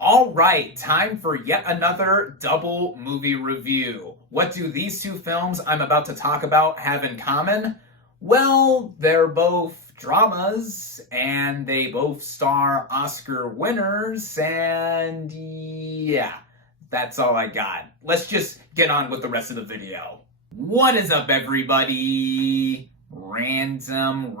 All right, time for yet another double movie review. What do these two films I'm about to talk about have in common? Well, they're both dramas, and they both star Oscar winners, and yeah, that's all I got. Let's just get on with the rest of the video. What is up, everybody? Random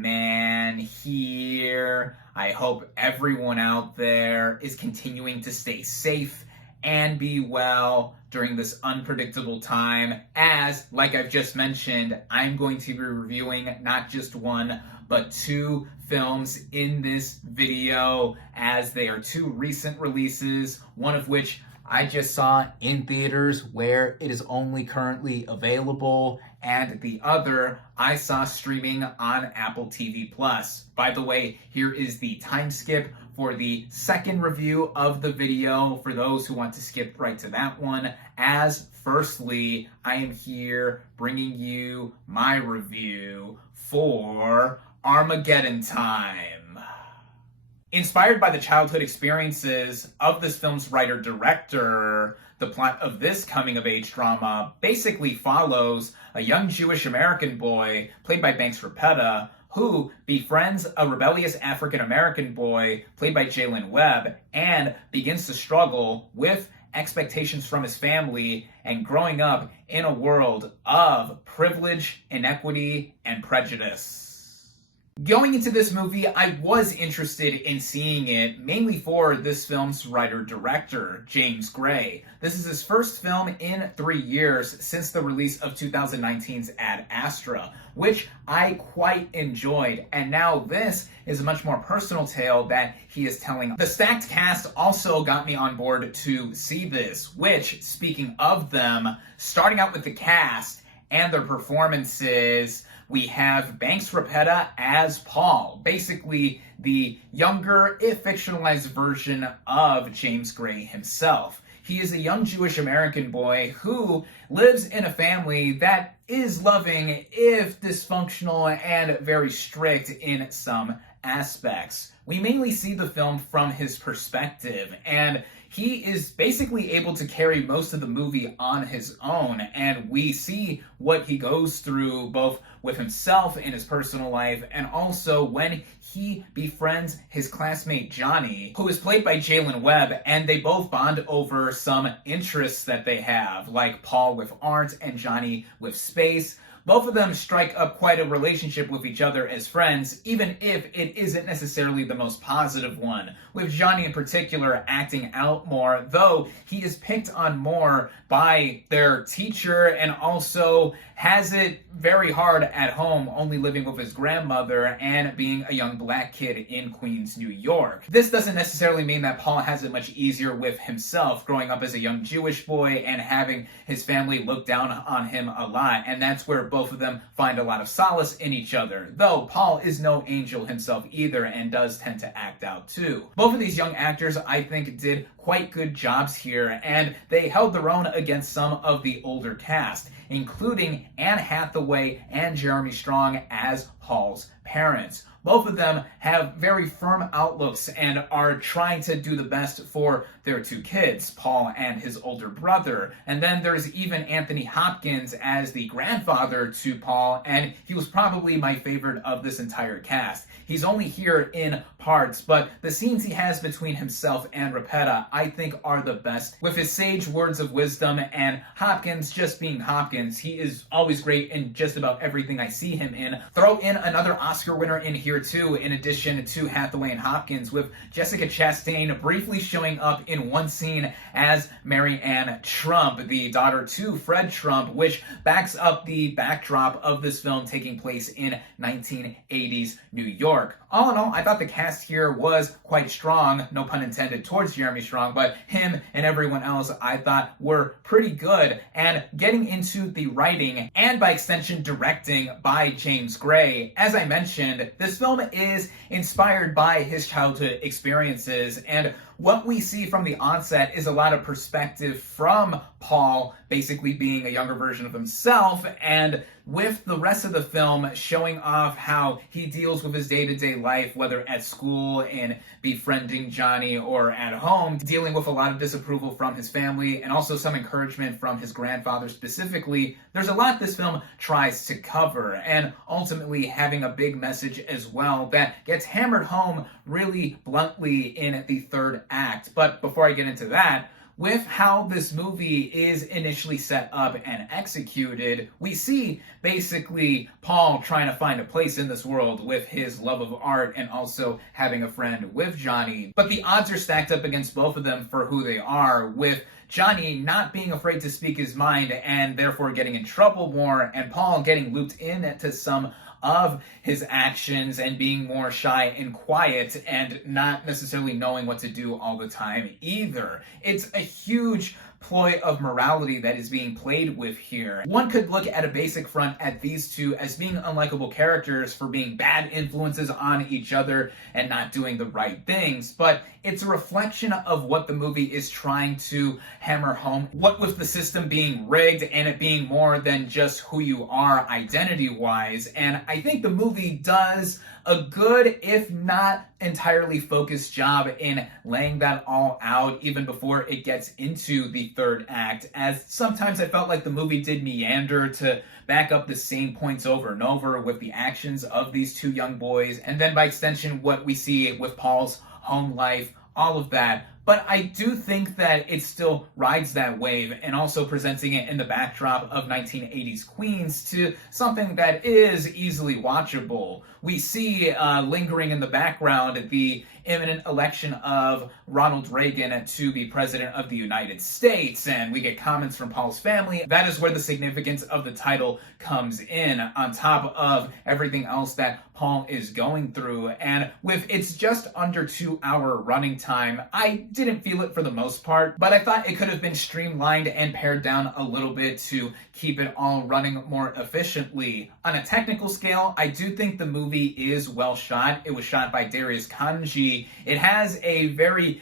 Man here. I hope everyone out there is continuing to stay safe and be well during this unpredictable time, as, like I've just mentioned, I'm going to be reviewing not just one, but two films in this video, as they are two recent releases, one of which I just saw in theaters where it is only currently available, and the other I saw streaming on Apple TV+. By the way, here is the time skip for the second review of the video for those who want to skip right to that one, as firstly, I am here bringing you my review for Armageddon time. Inspired by the childhood experiences of this film's writer-director, the plot of this coming-of-age drama basically follows a young Jewish-American boy, played by Banks Rapetta, who befriends a rebellious African-American boy, played by Jalen Webb, and begins to struggle with expectations from his family and growing up in a world of privilege, inequity, and prejudice. Going into this movie, I was interested in seeing it, mainly for this film's writer-director, James Gray. This is his first film in 3 years since the release of 2019's Ad Astra, which I quite enjoyed, and now this is a much more personal tale that he is telling. The stacked cast also got me on board to see this, which, speaking of them, starting out with the cast and their performances, we have Banks Rapetta as Paul, basically the younger, if fictionalized version of James Gray himself. He is a young Jewish American boy who lives in a family that is loving, if dysfunctional, and very strict in some aspects. We mainly see the film from his perspective, and he is basically able to carry most of the movie on his own, and we see what he goes through both with himself in his personal life and also when he befriends his classmate Johnny, who is played by Jalen Webb, and they both bond over some interests that they have, like Paul with art and Johnny with space. Both of them strike up quite a relationship with each other as friends, even if it isn't necessarily the most positive one, with Johnny in particular acting out more, though he is picked on more by their teacher and also has it very hard at home, only living with his grandmother and being a young black kid in Queens, New York. This doesn't necessarily mean that Paul has it much easier with himself, growing up as a young Jewish boy and having his family look down on him a lot, and that's where both of them find a lot of solace in each other, though Paul is no angel himself either and does tend to act out too. Both of these young actors, I think, did quite good jobs here, and they held their own against some of the older cast, including Anne Hathaway and Jeremy Strong as Paul's parents. Both of them have very firm outlooks and are trying to do the best for their two kids, Paul and his older brother. And then there's even Anthony Hopkins as the grandfather to Paul, and he was probably my favorite of this entire cast. He's only here in parts, but the scenes he has between himself and Rapetta, I think, are the best. With his sage words of wisdom and Hopkins just being Hopkins, he is always great in just about everything I see him in. Throw in another Oscar winner in here too, in addition to Hathaway and Hopkins, with Jessica Chastain briefly showing up in one scene as Mary Ann Trump, the daughter to Fred Trump, which backs up the backdrop of this film taking place in 1980s New York. All in all, I thought the cast here was quite strong, no pun intended, towards Jeremy Strong, but him and everyone else I thought were pretty good. And getting into the writing, and by extension directing by James Gray, as I mentioned, this film is inspired by his childhood experiences, and what we see from the onset is a lot of perspective from Paul basically being a younger version of himself, and with the rest of the film showing off how he deals with his day-to-day life, whether at school and befriending Johnny or at home, dealing with a lot of disapproval from his family and also some encouragement from his grandfather specifically. There's a lot this film tries to cover, and ultimately having a big message as well that gets hammered home really bluntly in the third act. But before I get into that, with how this movie is initially set up and executed, we see basically Paul trying to find a place in this world with his love of art and also having a friend with Johnny. But the odds are stacked up against both of them for who they are, with Johnny not being afraid to speak his mind and therefore getting in trouble more, and Paul getting looped into some of his actions and being more shy and quiet and not necessarily knowing what to do all the time either. It's a huge ploy of morality that is being played with here. One could look at a basic front at these two as being unlikable characters for being bad influences on each other and not doing the right things, but it's a reflection of what the movie is trying to hammer home. What with the system being rigged and it being more than just who you are identity-wise, and I think the movie does a good, if not entirely focused job in laying that all out even before it gets into the third act, as sometimes I felt like the movie did meander to back up the same points over and over with the actions of these two young boys, and then by extension what we see with Paul's home life, all of that. But I do think that it still rides that wave and also presenting it in the backdrop of 1980s Queens to something that is easily watchable. We see lingering in the background the imminent election of Ronald Reagan to be president of the United States, and we get comments from Paul's family. That is where the significance of the title comes in, on top of everything else that Paul is going through. And with its just under 2-hour running time, I didn't feel it for the most part, but I thought it could have been streamlined and pared down a little bit to keep it all running more efficiently. On a technical scale, I do think the movie is well shot. It was shot by Darius Kanji. It has a very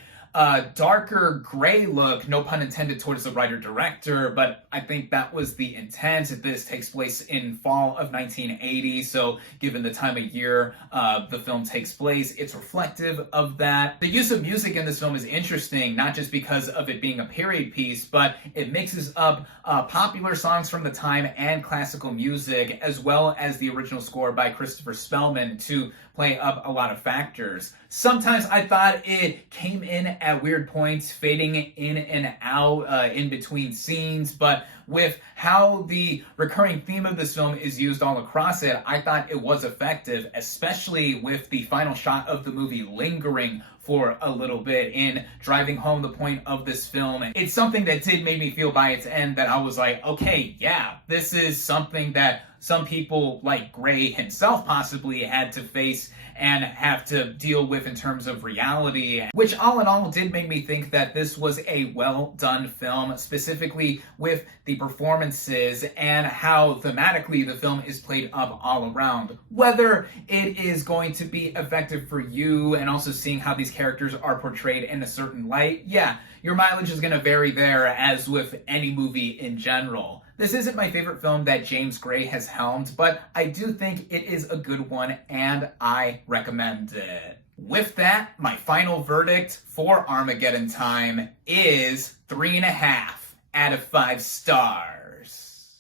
darker gray look, no pun intended, towards the writer-director, but I think that was the intent. This takes place in fall of 1980, so given the time of year the film takes place, it's reflective of that. The use of music in this film is interesting, not just because of it being a period piece, but it mixes up popular songs from the time and classical music, as well as the original score by Christopher Spellman to play up a lot of factors. Sometimes I thought it came in at weird points, fading in and out in between scenes, but with how the recurring theme of this film is used all across it, I thought it was effective, especially with the final shot of the movie lingering for a little bit in driving home the point of this film. It's something that did make me feel by its end that I was like, okay, yeah, this is something that some people like Gray himself possibly had to face and have to deal with in terms of reality, which all in all did make me think that this was a well done film, specifically with the performances and how thematically the film is played up all around. Whether it is going to be effective for you and also seeing how these characters are portrayed in a certain light, yeah, your mileage is going to vary there, as with any movie in general. This isn't my favorite film that James Gray has helmed, but I do think it is a good one, and I recommend it. With that, my final verdict for Armageddon Time is 3.5 out of 5 stars.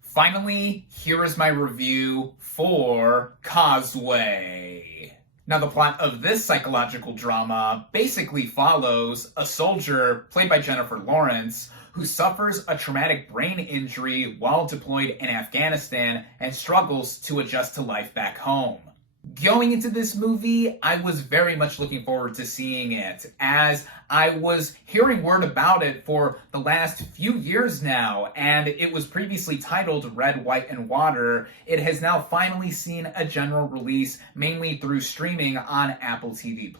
Finally, here is my review for Causeway. Now, the plot of this psychological drama basically follows a soldier, played by Jennifer Lawrence, who suffers a traumatic brain injury while deployed in Afghanistan and struggles to adjust to life back home. Going into this movie, I was very much looking forward to seeing it, as I was hearing word about it for the last few years now, and it was previously titled Red, White, and Water. It has now finally seen a general release, mainly through streaming on Apple TV+.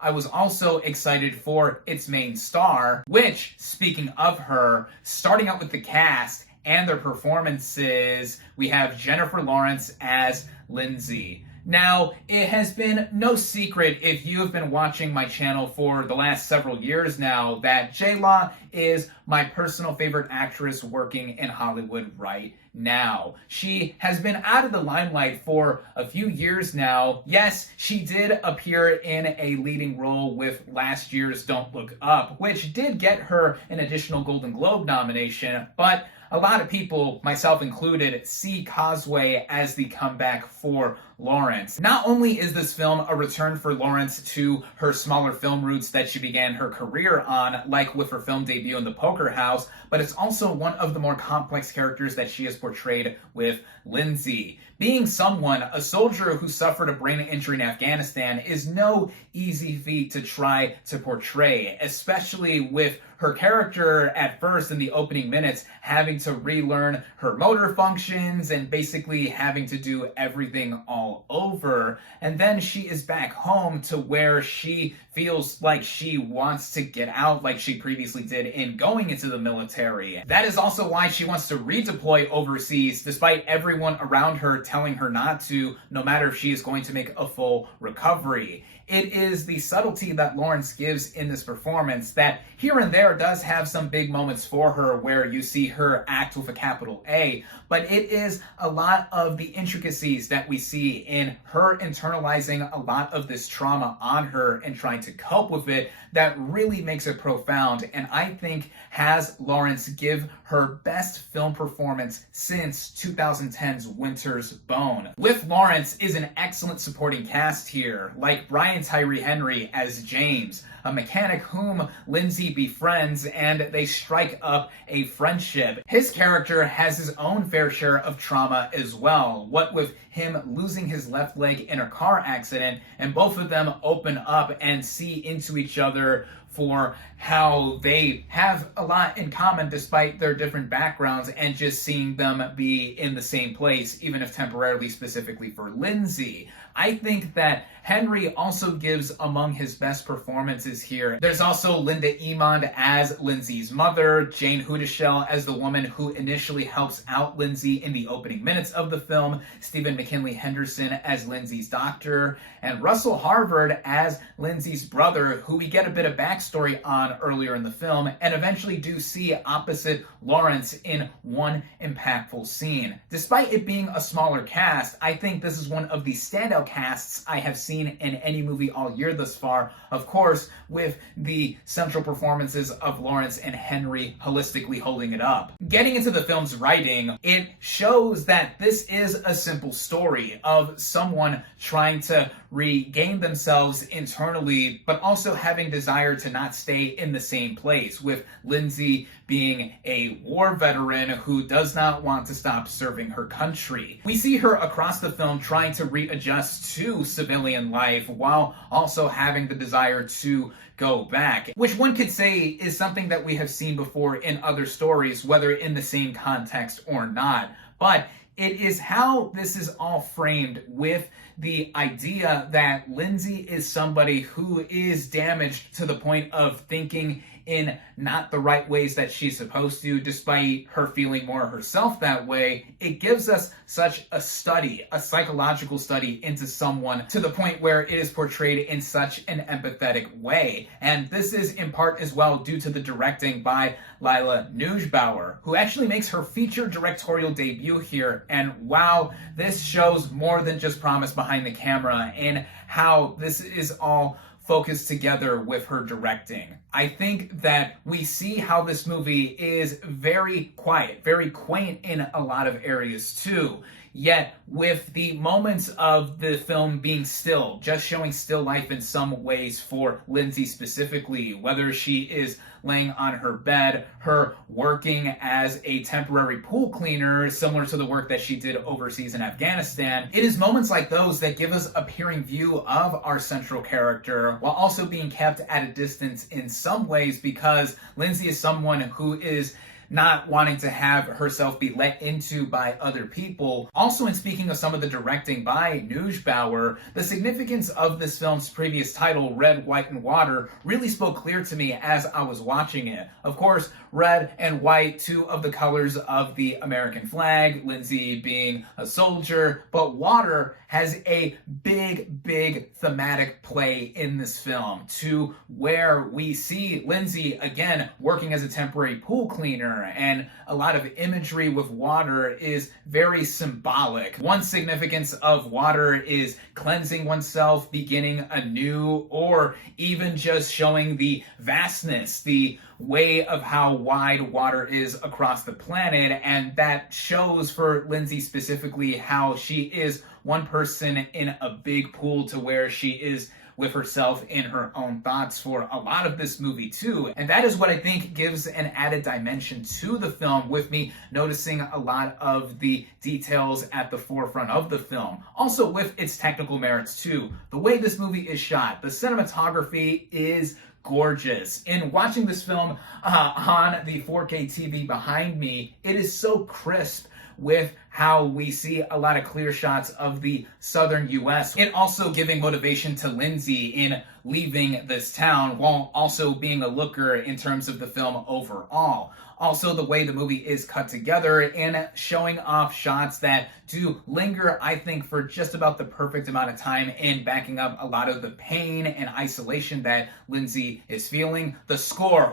I was also excited for its main star, which, speaking of her, starting out with the cast and their performances, we have Jennifer Lawrence as Lindsay. Now, it has been no secret, if you have been watching my channel for the last several years now, that J-Law is my personal favorite actress working in Hollywood right now. She has been out of the limelight for a few years now. Yes, she did appear in a leading role with last year's Don't Look Up, which did get her an additional Golden Globe nomination, but a lot of people, myself included, see Causeway as the comeback for Lawrence. Not only is this film a return for Lawrence to her smaller film roots that she began her career on, like with her film debut in The Poker House, but it's also one of the more complex characters that she has portrayed with Lindsay. Being someone, a soldier who suffered a brain injury in Afghanistan, is no easy feat to try to portray, especially with her character at first in the opening minutes having to relearn her motor functions and basically having to do everything all over. And then she is back home to where she feels like she wants to get out like she previously did in going into the military. That is also why she wants to redeploy overseas despite everyone around her telling her not to, no matter if she is going to make a full recovery. It is the subtlety that Lawrence gives in this performance that here and there does have some big moments for her where you see her act with a capital A, but it is a lot of the intricacies that we see in her internalizing a lot of this trauma on her and trying to cope with it that really makes it profound, and I think has Lawrence give her best film performance since 2010's Winter's Bone. With Lawrence is an excellent supporting cast here, like Brian Tyree Henry as James, a mechanic whom Lindsay befriends and they strike up a friendship. His character has his own fair share of trauma as well, what with him losing his left leg in a car accident, and both of them open up and see into each other for how they have a lot in common despite their different backgrounds, and just seeing them be in the same place, even if temporarily, specifically for Lindsay. I think that Henry also gives among his best performances here. There's also Linda Emond as Lindsay's mother, Jane Hudeshell as the woman who initially helps out Lindsay in the opening minutes of the film, Stephen McKinley Henderson as Lindsay's doctor, and Russell Harvard as Lindsay's brother, who we get a bit of backstory on earlier in the film, and eventually do see opposite Lawrence in one impactful scene. Despite it being a smaller cast, I think this is one of the standout casts I have seen in any movie all year thus far, of course, with the central performances of Lawrence and Henry holistically holding it up. Getting into the film's writing, it shows that this is a simple story of someone trying to regain themselves internally, but also having desire to not stay in the same place, with Lindsay being a war veteran who does not want to stop serving her country. We see her across the film trying to readjust to civilian life while also having the desire to go back, which one could say is something that we have seen before in other stories, whether in the same context or not. But it is how this is all framed with the idea that Lindsay is somebody who is damaged to the point of thinking in not the right ways that she's supposed to, despite her feeling more herself that way. It gives us such a study, a psychological study into someone to the point where it is portrayed in such an empathetic way. And this is in part as well due to the directing by Lila Neubauer, who actually makes her feature directorial debut here. And wow, this shows more than just promise behind the camera in how this is all focused together with her directing. I think that we see how this movie is very quiet, very quaint in a lot of areas too. Yet, with the moments of the film being still, just showing still life in some ways for Lindsay specifically, whether she is laying on her bed, her working as a temporary pool cleaner, similar to the work that she did overseas in Afghanistan. It is moments like those that give us a peering view of our central character, while also being kept at a distance in some ways, because Lindsay is someone who is not wanting to have herself be let into by other people. Also, in speaking of some of the directing by Neubauer, the significance of this film's previous title, Red, White, and Water, really spoke clear to me as I was watching it. Of course, red and white, two of the colors of the American flag, Lindsay being a soldier, but water has a big thematic play in this film, to where we see Lindsay again working as a temporary pool cleaner, water, and a lot of imagery with water is very symbolic. One significance of water is cleansing oneself, beginning anew, or even just showing the vastness, the way of how wide water is across the planet. And that shows for Lindsay specifically how she is one person in a big pool, to where she is with herself in her own thoughts for a lot of this movie too. And that is what I think gives an added dimension to the film, with me noticing a lot of the details at the forefront of the film. Also with its technical merits too. The way this movie is shot, the cinematography is gorgeous. In watching this film on the 4K TV behind me, it is so crisp with how we see a lot of clear shots of the southern US. It also giving motivation to Lindsay in leaving this town, while also being a looker in terms of the film overall. Also, the way the movie is cut together in showing off shots that do linger, I think, for just about the perfect amount of time in backing up a lot of the pain and isolation that Lindsay is feeling. The score,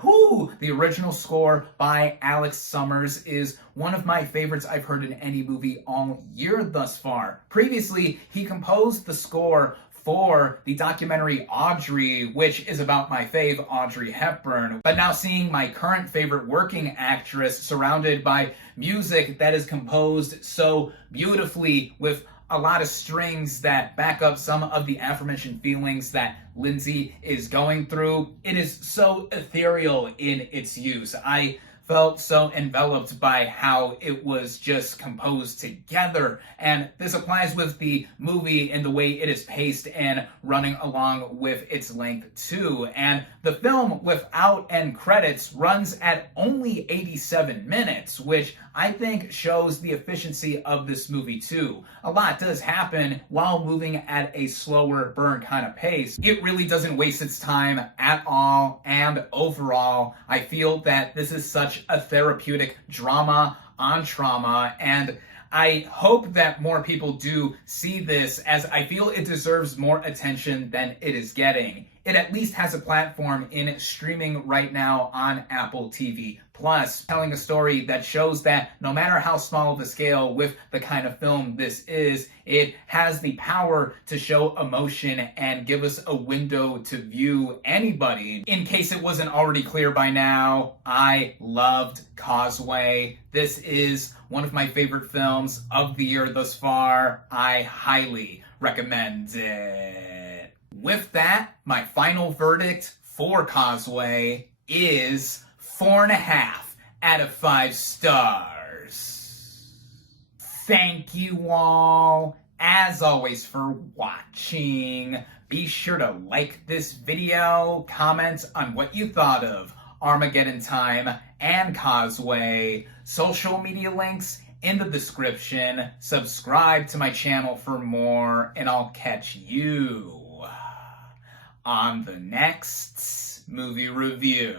the original score by Alex Summers is one of my favorites I've heard in any movie all year thus far. Previously, he composed the score for the documentary Audrey, which is about my fave, Audrey Hepburn. But now seeing my current favorite working actress surrounded by music that is composed so beautifully with a lot of strings that back up some of the aforementioned feelings that Lindsay is going through, it is so ethereal in its use. I felt so enveloped by how it was just composed together. And this applies with the movie in the way it is paced and running along with its length too. And the film without end credits runs at only 87 minutes, which I think shows the efficiency of this movie too. A lot does happen while moving at a slower burn kind of pace. It really doesn't waste its time at all, and overall, I feel that this is such a therapeutic drama on trauma, and I hope that more people do see this, as I feel it deserves more attention than it is getting. It at least has a platform in streaming right now on Apple TV Plus, telling a story that shows that no matter how small of a scale with the kind of film this is, it has the power to show emotion and give us a window to view anybody. In case it wasn't already clear by now, I loved Causeway. This is one of my favorite films of the year thus far. I highly recommend it. With that, my final verdict for Causeway is 4.5 out of 5 stars. Thank you all, as always, for watching. Be sure to like this video, comment on what you thought of Armageddon Time and Causeway. Social media links in the description. Subscribe to my channel for more, and I'll catch you on the next movie review.